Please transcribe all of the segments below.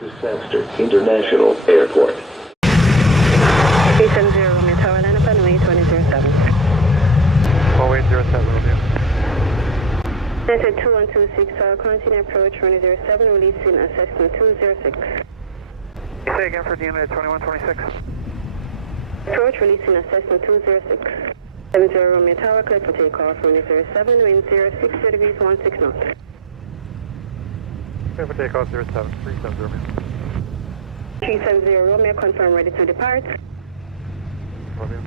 to Saxter International Airport. 370 Romeo Tower, line up on way 2007. 0807, Romeo. Cessna 2126 Tower, continue approach 2007, releasing a Cessna 206. Say again for DMA 2126. Approach releasing a Cessna 206. 70 Romeo Tower, clear for takeoff 2007, wind 060 degrees 16 knots. Clear for takeoff 07, 370 Romeo. 370 Romeo, confirm ready to depart. Romeo.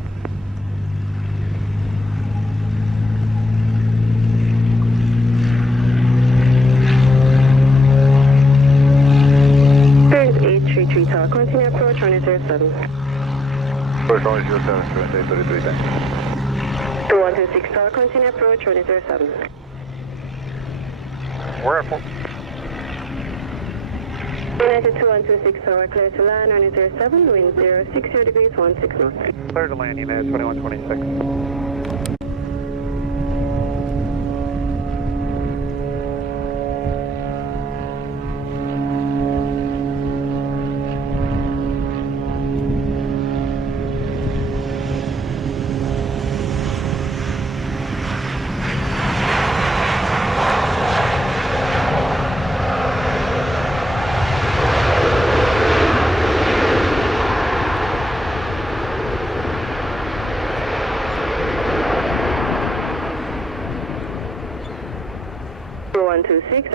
Current 833 Tower, continue approach 2007. Approach 2007, 2833, thanks. 2126 Tower, continue approach 2007. We're at 4. United 2126 Tower, clear to land 2007, wind 060 degrees 16 knots. Clear to land, United 2126.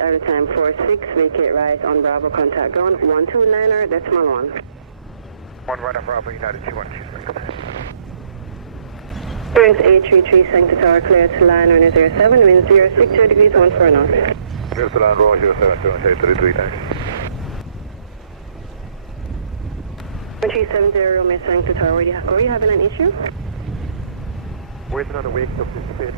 Out of time 46, vacate rise on Bravo, contact ground 129er, decimal 1. 1 right up Bravo, United 2126. Bearings 833, Sancta Tower, clear to line 107, wind 060 degrees 14 knots. Clear to land, Roll 07, 2833, thanks. 1370 Romeo, Sancta Tower, are you having an issue? Waiting on the wake to participate.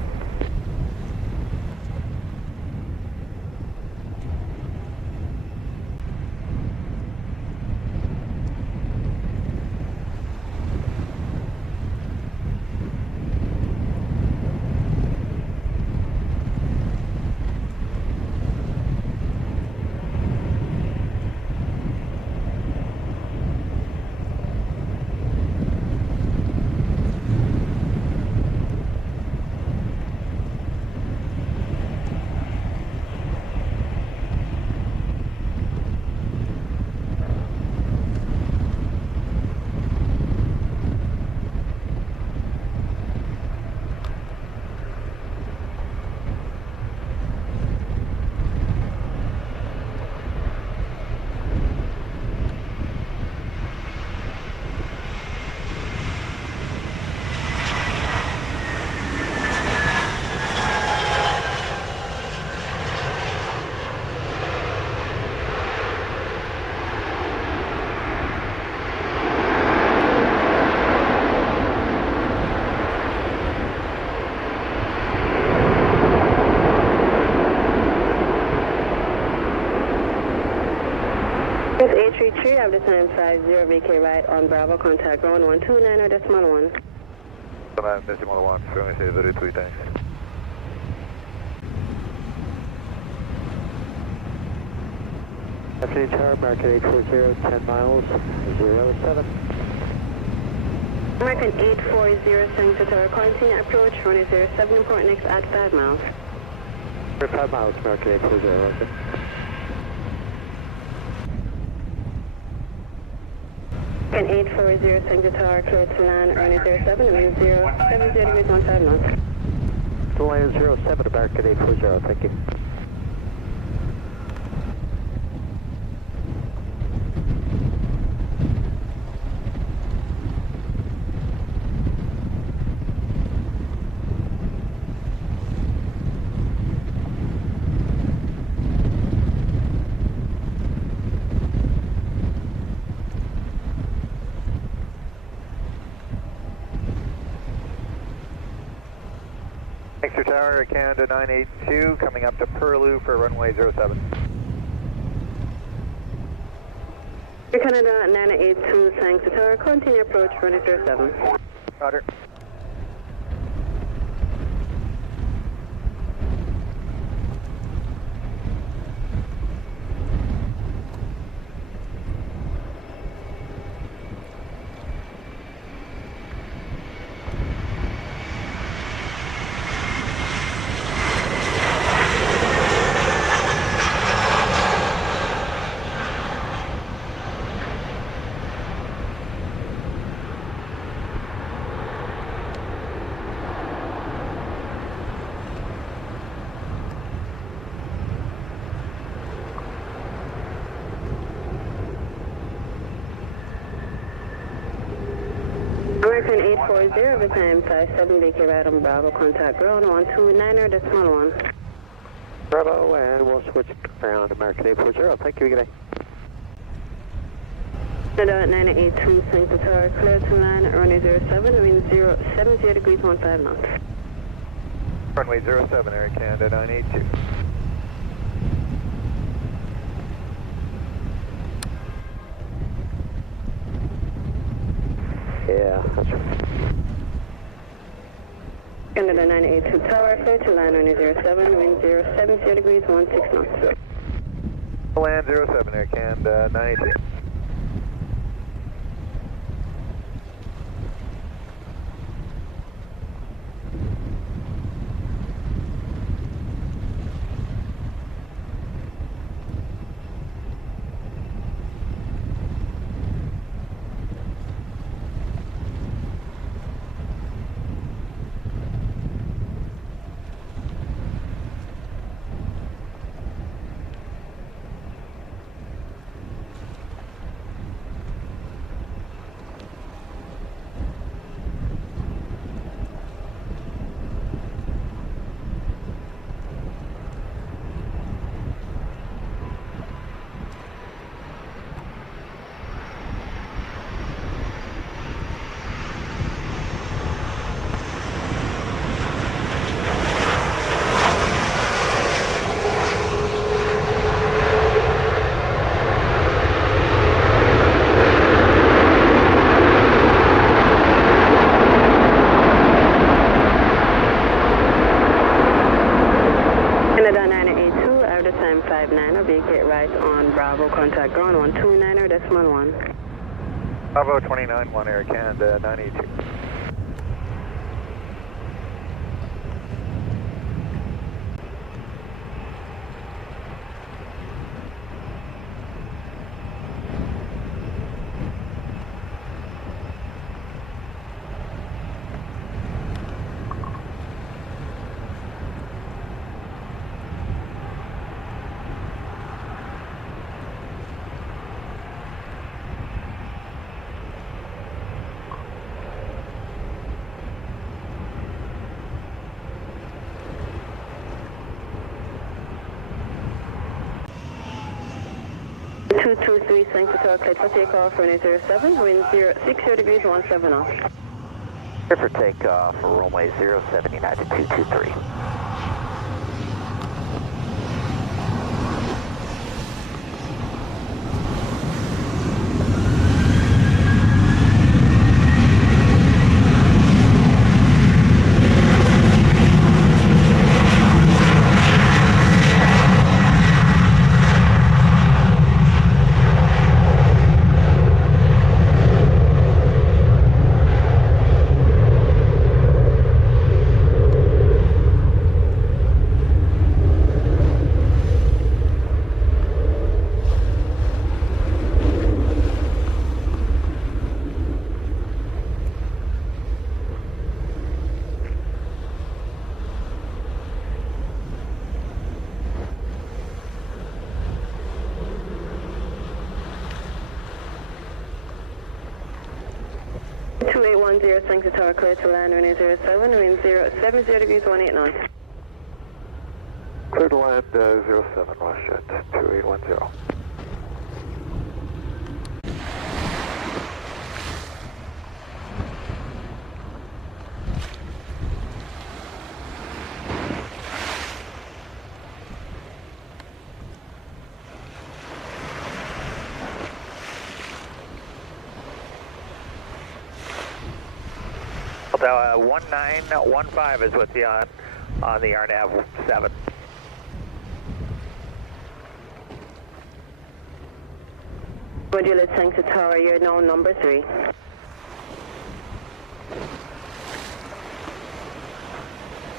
Have the time 50, vacate right on Bravo, contact ground 129er, decimal 1. Decimal 1, 2833, thanks. FJ Tower, market 840, 10 miles, 07. American 840, Sancta Tower, continue approach, runway 07, import next at 5 miles. 5 miles, market 840, okay. American 840, Sancta Tower, clear to land, runway 07, wind 070 degrees 15 knots. To land 07 to market 840, thank you. Exeter Tower, Canada 982, coming up to Purlue for runway 07. Canada 982, Sancta Tower, continue approach, runway 07. Roger. American 840, the time 57, VK right on Bravo, contact ground 129.1. Bravo, and we'll switch around American 840. Thank you, good day. Canada 982, St. Tower, clear to line, runway 07, wind 70 degrees 15 knots. Runway 07, Air Canada 982. Yeah, that's right. Canada 982 Tower, clear to line, runway 07, wind 70 degrees 16 knots. Land 07, Air Canada 982. Contact ground 129.1. Bravo 29-1 Air Canada 982. Two 223 St. Tower, cleared for takeoff, runway 07, wind 60 degrees 17 knots. Clear for takeoff for runway 07, United 223. St. Tower, clear to land, runway 07, wind 70 degrees 18 knots. Clear to land 07, WestJet 2810. So 1915 is with you on the RNAV 7. Modulate St. Tower, you're now number 3.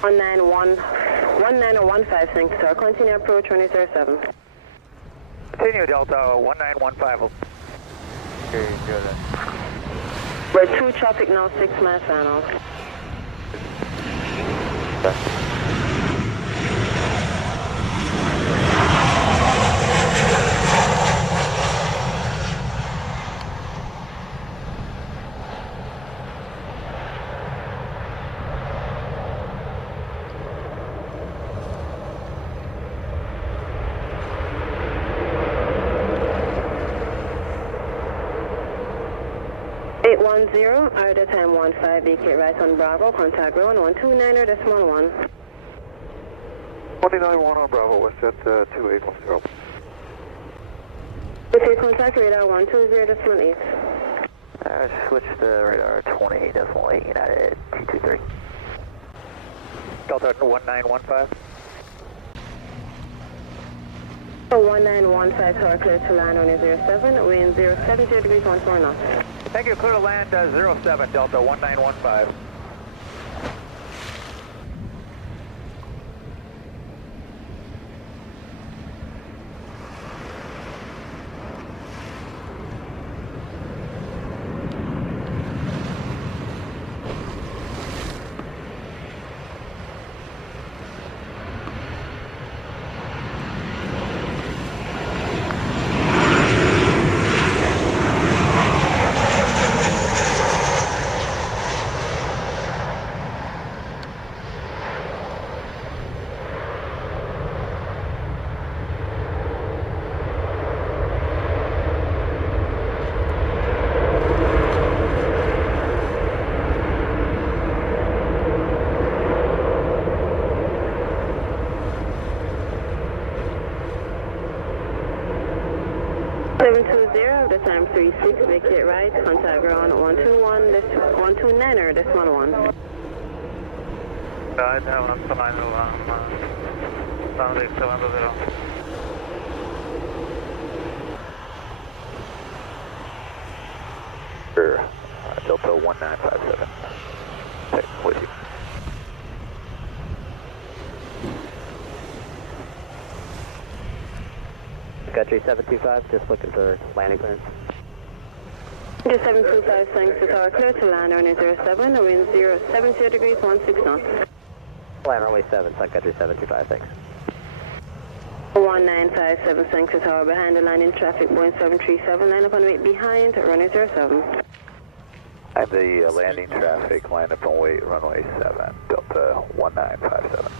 1915 St. Tower, continue approach runway 07. Continue Delta 1915. Okay, good. We're 2 traffic now, 6 miles final. 10, order time 15, vacate right on Bravo, contact ground 129.1. 29-1 on Bravo, WestJet 2810. Vacate contact radar 120.8. Switch to radar 28.8 United 223. Delta 1915. 1915 tower clear to land on 07, wind 070 degrees 14 knots. Thank you, clear to land 07, Delta 1915. The time 36, vacate right, contact ground 129 decimal 1. Guys, have an Sunwing 700. Delta 1957. Okay, with you. Country 725, just looking for landing clearance. Country 725, thanks to tower clear to land on 07, wind 070 degrees 16 knots. Land runway 7, Sun Country 725, thanks. 1957, thanks to tower behind the landing traffic, Boeing 737, line up on wait behind, runway 07. I have the landing traffic, line up on wait, runway 7, Delta 1957.